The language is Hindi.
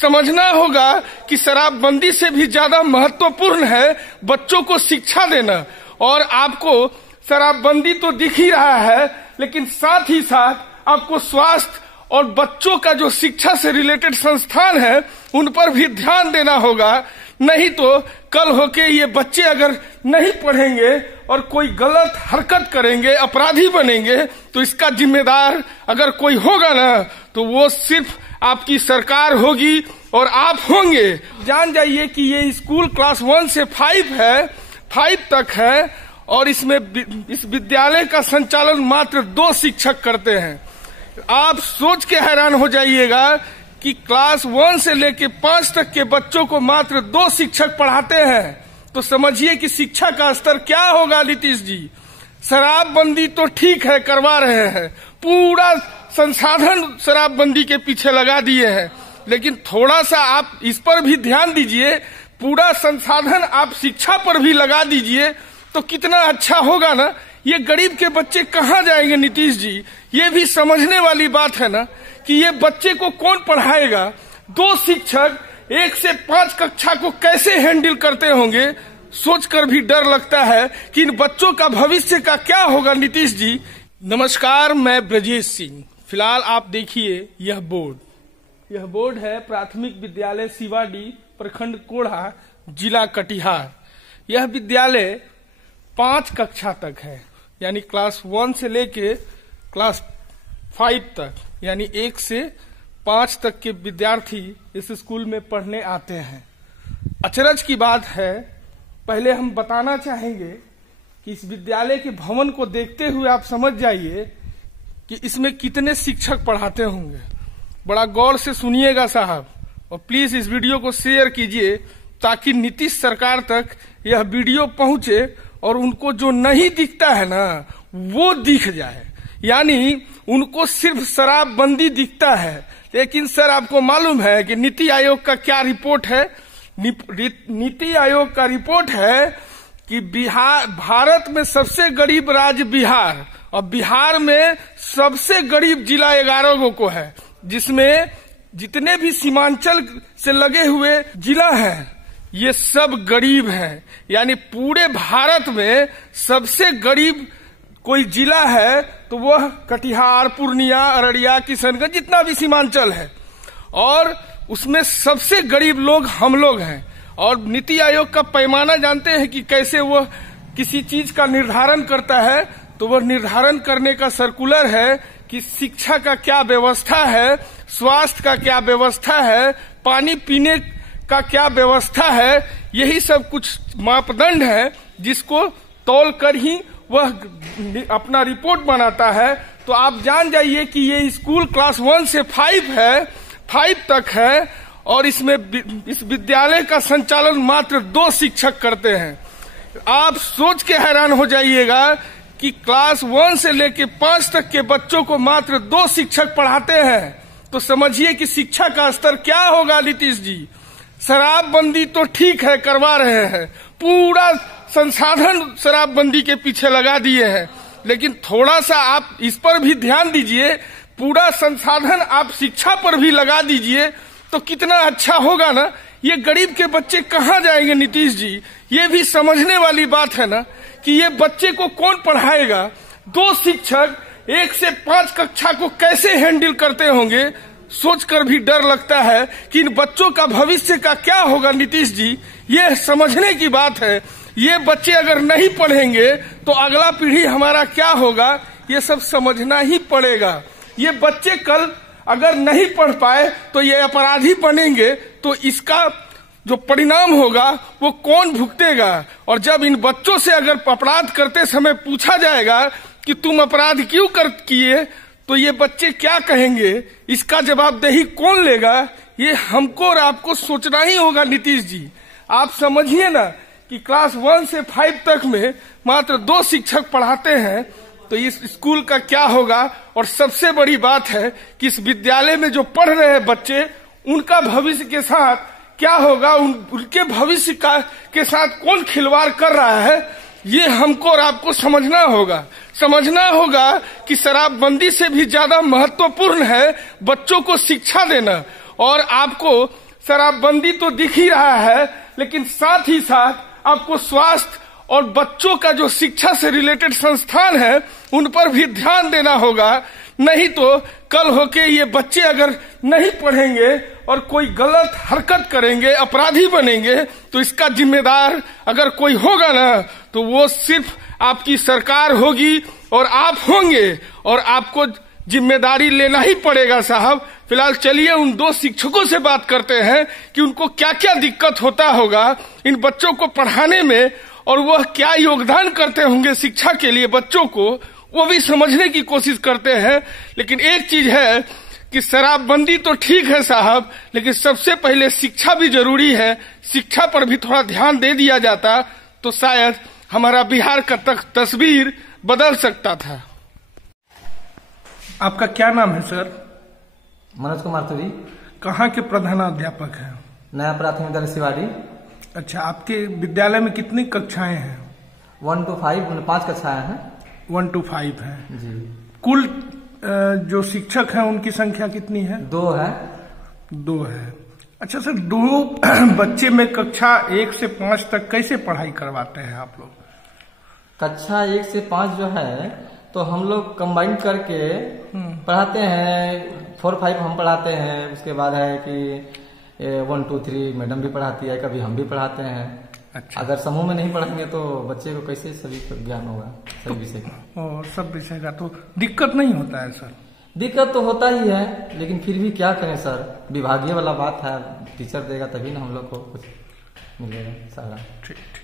समझना होगा कि शराबबंदी से भी ज्यादा महत्वपूर्ण है बच्चों को शिक्षा देना। और आपको शराबबंदी तो दिख ही रहा है, लेकिन साथ ही साथ आपको स्वास्थ्य और बच्चों का जो शिक्षा से रिलेटेड संस्थान है उन पर भी ध्यान देना होगा। नहीं तो कल होके ये बच्चे अगर नहीं पढ़ेंगे और कोई गलत हरकत करेंगे, अपराधी बनेंगे, तो इसका जिम्मेदार अगर कोई होगा ना तो वो सिर्फ आपकी सरकार होगी और आप होंगे। जान जाइए कि ये स्कूल क्लास 1 से 5 तक है और इसमें इस विद्यालय का संचालन मात्र 2 शिक्षक करते हैं। आप सोच के हैरान हो जाइएगा कि क्लास 1 से लेके 5 तक के बच्चों को मात्र 2 शिक्षक पढ़ाते हैं, तो समझिए कि शिक्षा का स्तर क्या होगा। नीतीश जी शराबबंदी तो ठीक है करवा रहे हैं, पूरा संसाधन शराबबंदी के पीछे लगा दिए हैं, लेकिन थोड़ा सा आप इस पर भी ध्यान दीजिए, पूरा संसाधन आप शिक्षा पर भी लगा दीजिए तो कितना अच्छा होगा ना। ये गरीब के बच्चे कहाँ जाएंगे नीतीश जी? ये भी समझने वाली बात है ना कि ये बच्चे को कौन पढ़ाएगा। 2 शिक्षक 1 से 5 कक्षा को कैसे हैंडल करते होंगे, सोचकर भी डर लगता है कि इन बच्चों का भविष्य का क्या होगा। नीतीश जी नमस्कार, मैं ब्रजेश सिंह। फिलहाल आप देखिए यह बोर्ड है प्राथमिक विद्यालय शिवाडी, प्रखंड कोढ़ा, जिला कटिहार। यह विद्यालय 5 कक्षा तक है, यानी क्लास 1 से लेके क्लास 5 तक, यानी 1 से 5 तक के विद्यार्थी इस स्कूल में पढ़ने आते हैं। अचरज की बात है, पहले हम बताना चाहेंगे कि इस विद्यालय के भवन को देखते हुए आप समझ जाइए कि इसमें कितने शिक्षक पढ़ाते होंगे। बड़ा गौर से सुनिएगा साहब, और प्लीज इस वीडियो को शेयर कीजिए ताकि नीतीश सरकार तक यह वीडियो पहुंचे और उनको जो नहीं दिखता है ना वो दिख जाए। यानी उनको सिर्फ शराबबंदी दिखता है, लेकिन सर आपको मालूम है कि नीति आयोग का क्या रिपोर्ट है? नीति आयोग का रिपोर्ट है कि भारत में सबसे गरीब राज्य बिहार, और बिहार में सबसे गरीब जिला 11 को है, जिसमें जितने भी सीमांचल से लगे हुए जिला हैं ये सब गरीब हैं। यानी पूरे भारत में सबसे गरीब कोई जिला है तो वह कटिहार, पूर्णिया, अररिया, किशनगंज, जितना भी सीमांचल है, और उसमें सबसे गरीब लोग हम लोग हैं। और नीति आयोग का पैमाना जानते हैं कि कैसे वह किसी चीज का निर्धारण करता है, तो वह निर्धारण करने का सर्कुलर है कि शिक्षा का क्या व्यवस्था है, स्वास्थ्य का क्या व्यवस्था है, पानी पीने का क्या व्यवस्था है। यही सब कुछ मापदंड है जिसको तौल कर ही वह अपना रिपोर्ट बनाता है। तो आप जान जाइए कि ये स्कूल क्लास 1 से 5 तक है और इसमें इस विद्यालय का संचालन मात्र 2 शिक्षक करते हैं। आप सोच के हैरान हो जाइएगा कि क्लास 1 से लेके 5 तक के बच्चों को मात्र 2 शिक्षक पढ़ाते हैं, तो समझिए कि शिक्षा का स्तर क्या होगा। नीतीश जी शराबबंदी तो ठीक है करवा रहे हैं, पूरा संसाधन शराबबंदी के पीछे लगा दिए हैं, लेकिन थोड़ा सा आप इस पर भी ध्यान दीजिए, पूरा संसाधन आप शिक्षा पर भी लगा दीजिए तो कितना अच्छा होगा ना। ये गरीब के बच्चे कहाँ जाएंगे नीतीश जी? ये भी समझने वाली बात है ना कि ये बच्चे को कौन पढ़ाएगा। 2 शिक्षक 1 से 5 कक्षा को कैसे हैंडल करते होंगे, सोचकर भी डर लगता है कि इन बच्चों का भविष्य का क्या होगा। नीतीश जी ये समझने की बात है, ये बच्चे अगर नहीं पढ़ेंगे तो अगला पीढ़ी हमारा क्या होगा, ये सब समझना ही पड़ेगा। ये बच्चे कल अगर नहीं पढ़ पाए तो ये अपराधी बनेंगे, तो इसका जो परिणाम होगा वो कौन भुगतेगा। और जब इन बच्चों से अगर अपराध करते समय पूछा जाएगा कि तुम अपराध क्यों किए, तो ये बच्चे क्या कहेंगे, इसका जवाबदेही कौन लेगा, ये हमको और आपको सोचना ही होगा। नीतीश जी आप समझिए ना कि क्लास 1 से 5 तक में मात्र 2 शिक्षक पढ़ाते हैं, तो इस स्कूल का क्या होगा। और सबसे बड़ी बात है कि इस विद्यालय में जो पढ़ रहे हैं बच्चे, उनका भविष्य के साथ क्या होगा, उनके भविष्य के साथ कौन खिलवाड़ कर रहा है, ये हमको और आपको समझना होगा कि शराबबंदी से भी ज्यादा महत्वपूर्ण है बच्चों को शिक्षा देना। और आपको शराबबंदी तो दिख ही रहा है, लेकिन साथ ही साथ आपको स्वास्थ्य और बच्चों का जो शिक्षा से रिलेटेड संस्थान है उन पर भी ध्यान देना होगा। नहीं तो कल होके ये बच्चे अगर नहीं पढ़ेंगे और कोई गलत हरकत करेंगे, अपराधी बनेंगे, तो इसका जिम्मेदार अगर कोई होगा ना तो वो सिर्फ आपकी सरकार होगी और आप होंगे, और आपको जिम्मेदारी लेना ही पड़ेगा साहब। फिलहाल चलिए उन दो शिक्षकों से बात करते हैं कि उनको क्या क्या दिक्कत होता होगा इन बच्चों को पढ़ाने में, और वह क्या योगदान करते होंगे शिक्षा के लिए बच्चों को, वो भी समझने की कोशिश करते हैं। लेकिन एक चीज है कि शराबबंदी तो ठीक है साहब, लेकिन सबसे पहले शिक्षा भी जरूरी है। शिक्षा पर भी थोड़ा ध्यान दे दिया जाता तो शायद हमारा बिहार का तस्वीर बदल सकता था। आपका क्या नाम है सर? मनोज कुमार तुरी। कहाँ के प्रधानाध्यापक हैं? नया प्राथमिक विद्यालय शिवाड़ी। अच्छा, आपके विद्यालय में कितनी कक्षाएं हैं? 1 to 5 5 कक्षाएं हैं। 1 to 5 है जी। कुल जो शिक्षक हैं उनकी संख्या कितनी है? 2 है। 2 है। अच्छा सर, 2 बच्चे में कक्षा 1 से 5 तक कैसे पढ़ाई करवाते हैं आप लोग? कक्षा 1 से 5 जो है तो हम लोग कंबाइन करके पढ़ाते हैं। 4-5 हम पढ़ाते हैं, उसके बाद है कि 1 2 3 मैडम भी पढ़ाती है, कभी हम भी पढ़ाते हैं। अच्छा। अगर समूह में नहीं पढ़ेंगे तो बच्चे को कैसे सभी ज्ञान होगा सभी विषय का? और सब विषय का तो दिक्कत नहीं होता है सर? दिक्कत तो होता ही है, लेकिन फिर भी क्या करें सर, विभागीय वाला बात है। टीचर देगा तभी ना हम लोग को कुछ मिलेगा सारा। ठीक।